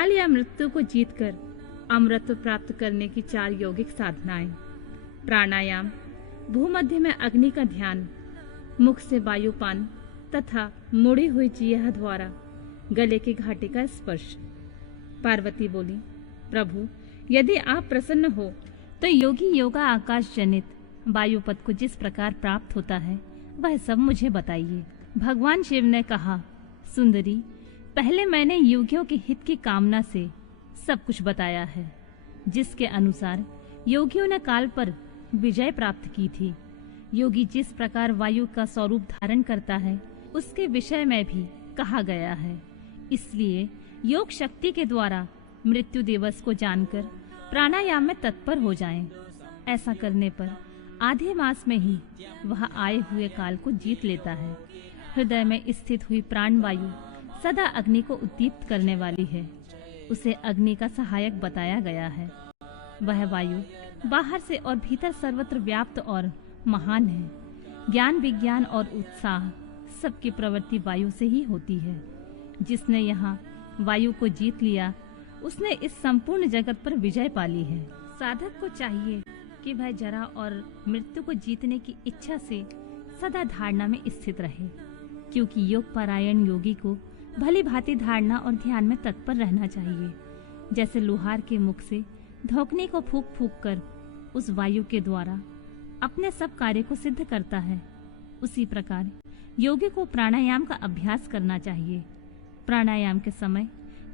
काल या मृत्यु को जीतकर अमृत प्राप्त करने की 4 यौगिक साधनाएं। प्राणायाम, भूमध्य में अग्नि का ध्यान, मुख से वायुपान तथा मुड़ी हुई जिह्वा द्वारा गले की घाटी का स्पर्श। पार्वती बोली, प्रभु, यदि आप प्रसन्न हो तो योगी योगा आकाश जनित वायुपद को जिस प्रकार प्राप्त होता है वह सब मुझे बताइए। भगवान शिव ने कहा, सुंदरी, पहले मैंने योगियों के हित की कामना से सब कुछ बताया है, जिसके अनुसार योगियों ने काल पर विजय प्राप्त की थी। योगी जिस प्रकार वायु का स्वरूप धारण करता है उसके विषय में भी कहा गया है। इसलिए योग शक्ति के द्वारा मृत्यु दिवस को जानकर प्राणायाम में तत्पर हो जाएं। ऐसा करने पर आधे मास में ही वह आए हुए काल को जीत लेता है। हृदय में स्थित हुई प्राण वायु सदा अग्नि को उद्दीप्त करने वाली है। उसे अग्नि का सहायक बताया गया है। वह वायु बाहर से और भीतर सर्वत्र व्याप्त और महान है। ज्ञान, विज्ञान और उत्साह सबकी प्रवृत्ति वायु से ही होती है। जिसने यहाँ वायु को जीत लिया उसने इस संपूर्ण जगत पर विजय पा ली है। साधक को चाहिए कि वह जरा और मृत्यु को जीतने की इच्छा से सदा धारणा में स्थित रहे, क्योंकि योग परायण योगी को भली भांति धारणा और ध्यान में तत्पर रहना चाहिए। जैसे लोहार के मुख से धोखने को फूंक फूंक कर उस वायु के द्वारा अपने सब कार्य को सिद्ध करता है, उसी प्रकार योगी को प्राणायाम का अभ्यास करना चाहिए। प्राणायाम के समय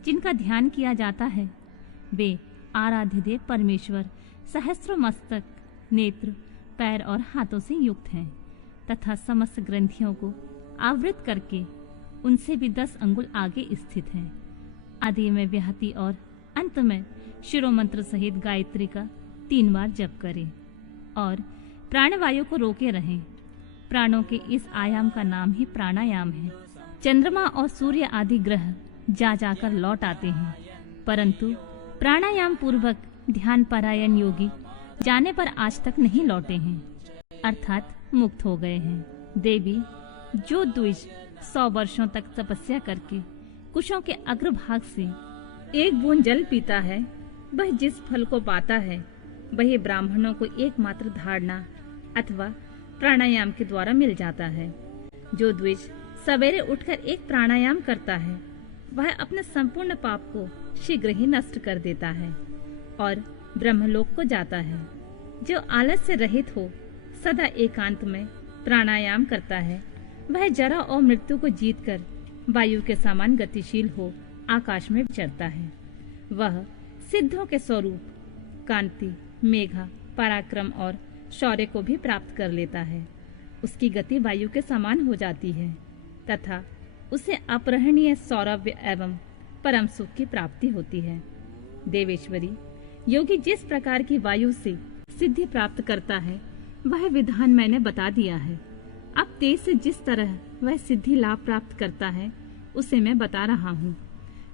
जिनका ध्यान किया जाता है वे आराध्य देव परमेश्वर सहस्त्र मस्तक, नेत्र, पैर और हाथों से युक्त हैं तथा समस्त ग्रंथियों को आवृत करके उनसे भी 10 अंगुल आगे स्थित हैं। आदि में व्याहति और अंत में शिरोमंत्र सहित गायत्री का 3 बार जप करें और प्राणवायु को रोके रहें। प्राणों के इस आयाम का नाम ही प्राणायाम है। चंद्रमा और सूर्य आदि ग्रह जा जाकर लौट आते हैं, परंतु प्राणायाम पूर्वक ध्यान परायण योगी जाने पर आज तक नहीं लौटे हैं, अर्थात मुक्त हो गए हैं। देवी, जो द्विज 100 वर्षों तक तपस्या करके कुशों के अग्रभाग से एक बूंद जल पीता है, वह जिस फल को पाता है वही ब्राह्मणों को एकमात्र धारणा अथवा प्राणायाम के द्वारा मिल जाता है। जो द्विज सवेरे उठकर एक प्राणायाम करता है वह अपने संपूर्ण पाप को शीघ्र ही नष्ट कर देता है और ब्रह्मलोक को जाता है। जो आलस से रहित हो सदा एकांत में प्राणायाम करता है वह जरा और मृत्यु को जीतकर वायु के समान गतिशील हो आकाश में विचरता है। वह सिद्धों के स्वरूप कांति, मेघा, पराक्रम और शौर्य को भी प्राप्त कर लेता है। उसकी गति वायु के समान हो जाती है तथा उसे अपरहणीय सौरभ्य एवं परम सुख की प्राप्ति होती है। देवेश्वरी, योगी जिस प्रकार की वायु से सिद्धि प्राप्त करता है वह विधान मैंने बता दिया है। अब तेज से जिस तरह वह सिद्धि लाभ प्राप्त करता है उसे मैं बता रहा हूँ।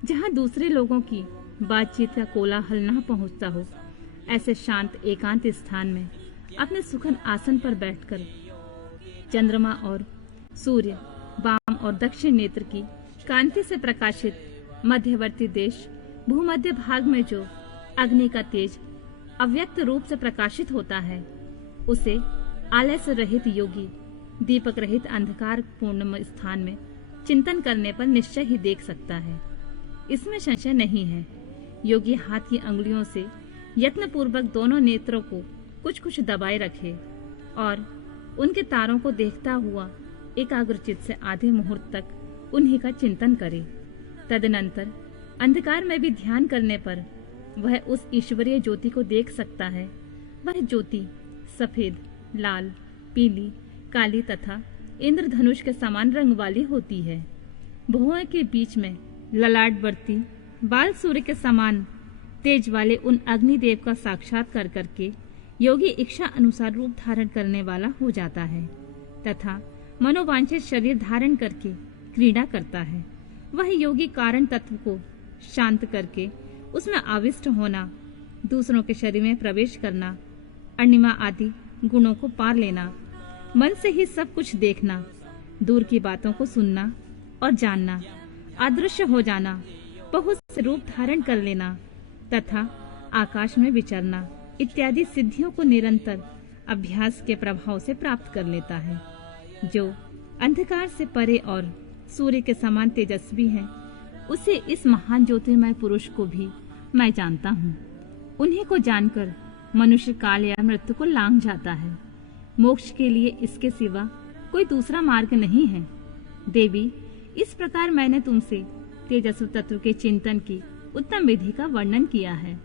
जहाँ दूसरे लोगों की बातचीत का कोलाहल न पहुँचता हो, ऐसे शांत एकांत स्थान में अपने सुखन आसन पर बैठकर चंद्रमा और सूर्य, वाम और दक्षिण नेत्र की कांति से प्रकाशित मध्यवर्ती देश भूमध्य भाग में जो अग्नि का तेज अव्यक्त रूप से प्रकाशित होता है उसे आलस्य रहित योगी दीपक रहित अंधकार पूर्ण स्थान में चिंतन करने पर निश्चय ही देख सकता है। इसमें संशय नहीं है। योगी हाथ की अंगुलियों से यत्न पूर्वक दोनों नेत्रों को कुछ कुछ दबाए रखे और उनके तारों को देखता हुआ एकाग्रचित से आधे मुहूर्त तक उन्हीं का चिंतन करे। तदनंतर अंधकार में भी ध्यान करने पर वह उस ईश्वरीय ज्योति को देख सकता है। वह ज्योति सफेद, लाल, पीली, काली तथा इंद्रधनुष के समान रंग वाली होती है। भुवों के बीच में ललाटवर्ती बाल सूर्य के समान तेज वाले उन अग्निदेव का साक्षात्कार करके योगी इच्छा अनुसार रूप धारण करने वाला हो जाता है तथा मनोवांछित शरीर धारण करके क्रीड़ा करता है। वह योगी कारण तत्व को शांत करके उसमें आविष्ट होना, दूसरों के शरीर में प्रवेश करना, अणिमा आदि गुणों को पार लेना, मन से ही सब कुछ देखना, दूर की बातों को सुनना और जानना, अदृश्य हो जाना, बहुत से रूप धारण कर लेना तथा आकाश में विचरना इत्यादि सिद्धियों को निरंतर अभ्यास के प्रभाव से प्राप्त कर लेता है। जो अंधकार से परे और सूर्य के समान तेजस्वी है, उसे इस महान ज्योतिर्मय पुरुष को भी मैं जानता हूँ। उन्हीं को जानकर मनुष्य काल या मृत्यु को लांघ जाता है। मोक्ष के लिए इसके सिवा कोई दूसरा मार्ग नहीं है। देवी, इस प्रकार मैंने तुमसे तेजस्व तत्व के चिंतन की उत्तम विधि का वर्णन किया है,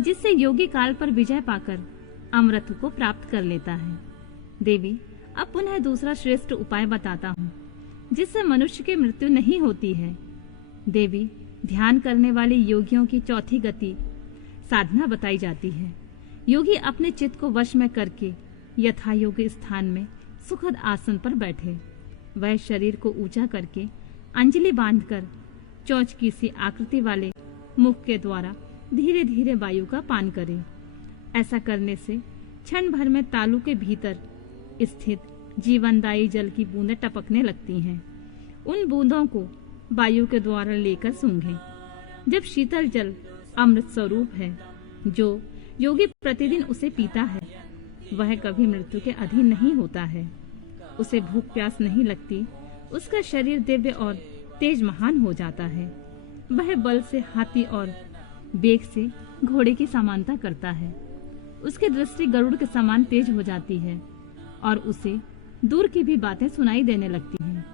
जिससे योगी काल पर विजय पाकर अमृत को प्राप्त कर लेता है। देवी, अब पुनः दूसरा श्रेष्ठ उपाय बताता हूँ, जिससे मनुष्य की मृत्यु नहीं होती है। देवी, ध्यान करने वाले योगियों की चौथी गति साधना बताई जाती है। योगी अपने चित्त को वश में करके यथा योग्य स्थान में सुखद आसन पर बैठे। वह शरीर को ऊंचा करके अंजलि बांधकर चोंच की सी आकृति वाले मुख के द्वारा धीरे धीरे वायु का पान करे। ऐसा करने से क्षण भर में तालू के भीतर स्थित जीवनदायी जल की बूंदें टपकने लगती हैं। उन बूंदों को वायु के द्वारा लेकर सूंघें। जब शीतल जल अमृत स्वरूप है, जो योगी प्रतिदिन उसे पीता है, वह कभी मृत्यु के अधीन नहीं होता है। उसे भूख प्यास नहीं लगती। उसका शरीर दिव्य और तेज महान हो जाता है। वह बल से हाथी और वेग से घोड़े की समानता करता है। उसकी दृष्टि गरुड़ के समान तेज हो जाती है और उसे दूर की भी बातें सुनाई देने लगती हैं।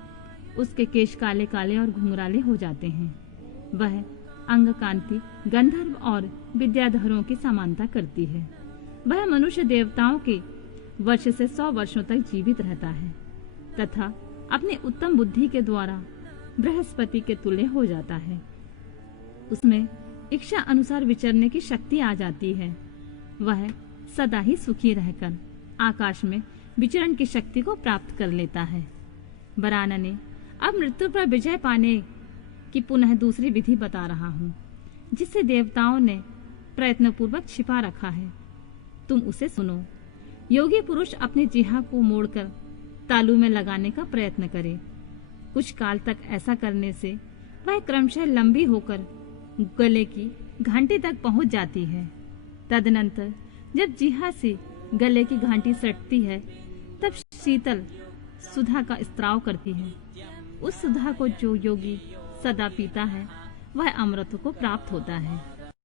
उसके केश काले काले और घुंघराले हो जाते हैं। वह अंग कांति गंधर्व और विद्याधरों की समानता करती है। वह मनुष्य देवताओं के वर्ष से 100 वर्षों तक जीवित रहता है तथा अपनी उत्तम बुद्धि के द्वारा बृहस्पति के तुल्य हो जाता है। उसमें इच्छा अनुसार विचरने की शक्ति आ जाती है। वह सदा ही सुखी रहकर आकाश में विचरण की शक्ति को प्राप्त कर लेता है। बराना ने अब मृत्यु पर विजय पाने की पुनः दूसरी विधि बता रहा हूँ, जिसे देवताओं ने प्रयत्न पूर्वक छिपा रखा है। तुम उसे सुनो। योगी पुरुष अपनी जिह्वा को मोड़कर तालू में लगाने का प्रयत्न करे। कुछ काल तक ऐसा करने से वह क्रमशः लंबी होकर गले की घंटी तक पहुंच जाती है। तदनंतर जब जिह्वा से गले की घंटी सटती है, तब शीतल सुधा का स्त्राव करती है। उस सुधा को जो योगी सदा पीता है, वह अमृत को प्राप्त होता है।